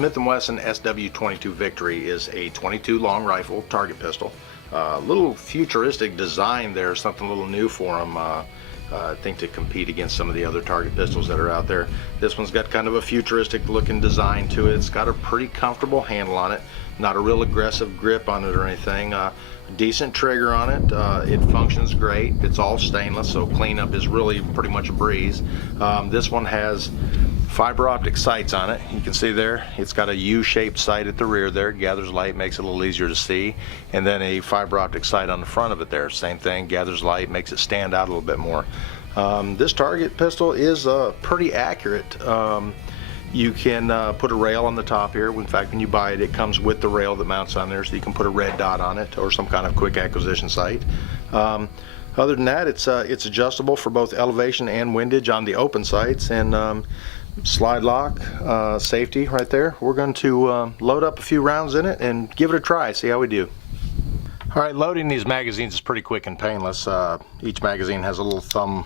Smith&Wesson SW22 Victory is a 22 long rifle target pistol. A little futuristic design there, something a little new for them. I think to compete against some of the other target pistols that are out there. This one's got kind of a futuristic looking design to it. It's got a pretty comfortable handle on it, not a real aggressive grip on it or anything. Decent trigger on it. It functions great. It's all stainless, so cleanup is really pretty much a breeze. This one has fiber optic sights on it. You can see there it's got a U-shaped sight at the rear there. Gathers light, makes it a little easier to see, and then a fiber optic sight on the front of it there. Same thing, gathers light, makes it stand out a little bit more. This target pistol is pretty accurate. You can put a rail on the top here. In fact, when you buy it, it comes with the rail that mounts on there, so you can put a red dot on it or some kind of quick acquisition sight. Other than that, it's adjustable for both elevation and windage on the open sights, and slide lock, safety right there. We're going to load up a few rounds in it and give it a try, see how we do. Alright, loading these magazines is pretty quick and painless. Each magazine has a little thumb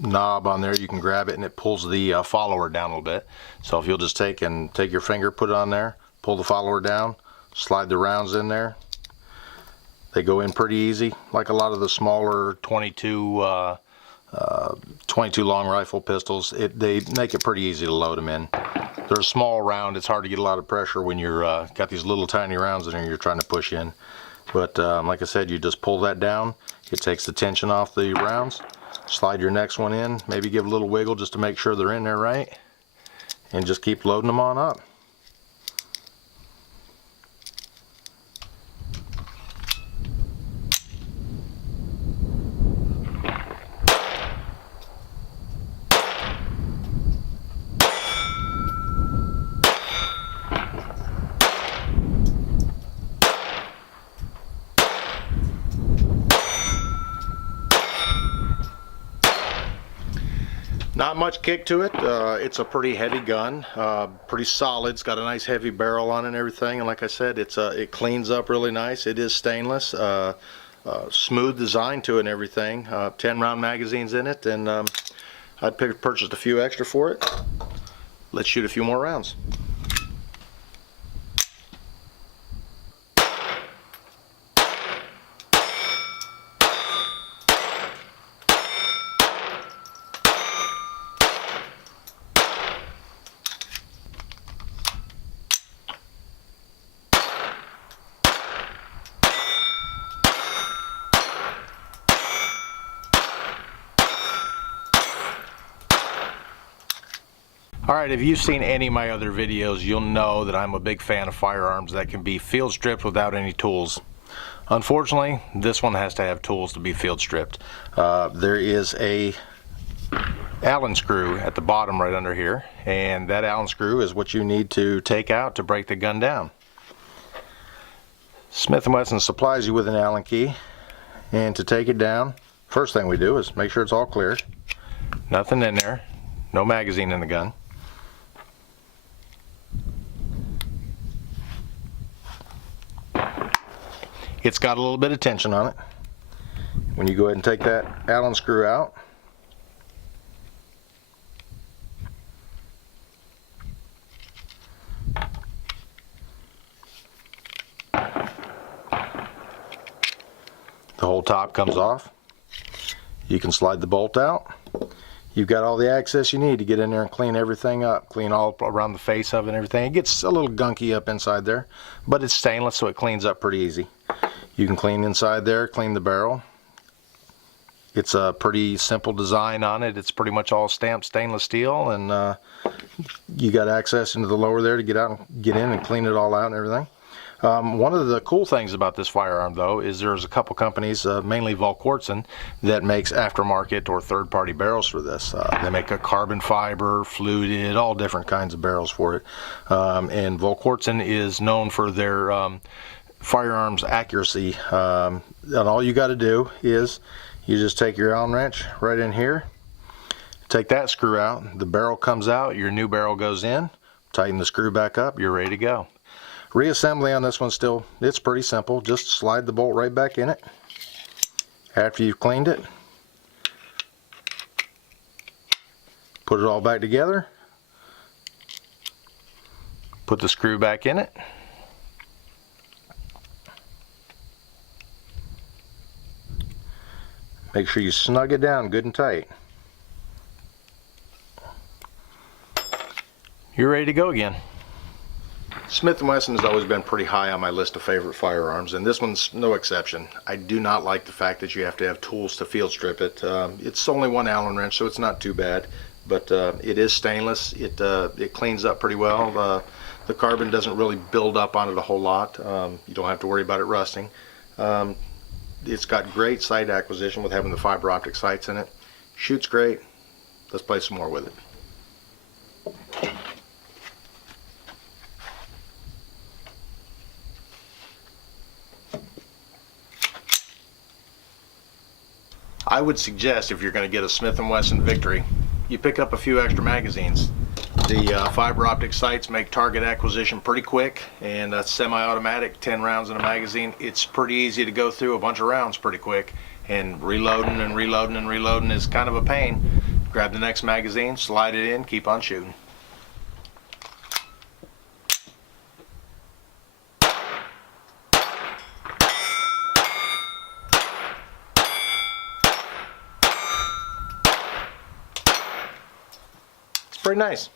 knob on there. You can grab it and it pulls the follower down a little bit. So if you'll just take your finger, put it on there, pull the follower down, slide the rounds in there. They go in pretty easy, like a lot of the smaller 22 long rifle pistols. They make it pretty easy to load them in. They're a small round. It's hard to get a lot of pressure when you're got these little tiny rounds in there you're trying to push in. But like I said, you just pull that down. It takes the tension off the rounds. Slide your next one in. Maybe give a little wiggle just to make sure they're in there right. And just keep loading them on up. Not much kick to it. It's a pretty heavy gun, pretty solid. It's got a nice heavy barrel on it and everything, and like I said, it cleans up really nice. It is stainless, smooth design to it and everything. 10 round magazines in it, and I'd purchased a few extra for it. Let's shoot a few more rounds. Alright, if you've seen any of my other videos, you'll know that I'm a big fan of firearms that can be field stripped without any tools. Unfortunately, this one has to have tools to be field stripped. There is a Allen screw at the bottom right under here, and that Allen screw is what you need to take out to break the gun down. Smith&Wesson supplies you with an Allen key, and to take it down, first thing we do is make sure it's all clear. Nothing in there, no magazine in the gun. It's got a little bit of tension on it. When you go ahead and take that Allen screw out, the whole top comes off. You can slide the bolt out. You've got all the access you need to get in there and clean everything up. Clean all around the face of it and everything. It gets a little gunky up inside there, but it's stainless, so it cleans up pretty easy. You can clean inside there, clean the barrel. It's a pretty simple design on it. It's pretty much all stamped stainless steel, and you got access into the lower there to get out and get in and clean it all out and everything. One of the cool things about this firearm, though, is there's a couple companies, mainly Volquartsen, that makes aftermarket or third-party barrels for this. They make a carbon fiber, fluted, all different kinds of barrels for it. And Volquartsen is known for their firearms accuracy. And all you got to do is you just take your Allen wrench right in here, take that screw out, the barrel comes out, your new barrel goes in, tighten the screw back up, you're ready to go. Reassembly on this one still, it's pretty simple. Just slide the bolt right back in it after you've cleaned it. Put it all back together. Put the screw back in it. Make sure you snug it down good and tight. You're ready to go again. Smith&Wesson has always been pretty high on my list of favorite firearms, and this one's no exception. I do not like the fact that you have to have tools to field strip it. It's only one Allen wrench, so it's not too bad, but it is stainless. It cleans up pretty well. The carbon doesn't really build up on it a whole lot. You don't have to worry about it rusting. It's got great sight acquisition with having the fiber optic sights in it. Shoots great. Let's play some more with it. I would suggest, if you're going to get a Smith&Wesson Victory, you pick up a few extra magazines. The fiber optic sights make target acquisition pretty quick, and that's semi-automatic, 10 rounds in a magazine. It's pretty easy to go through a bunch of rounds pretty quick, and reloading and reloading and reloading is kind of a pain. Grab the next magazine, slide it in, keep on shooting. Pretty nice.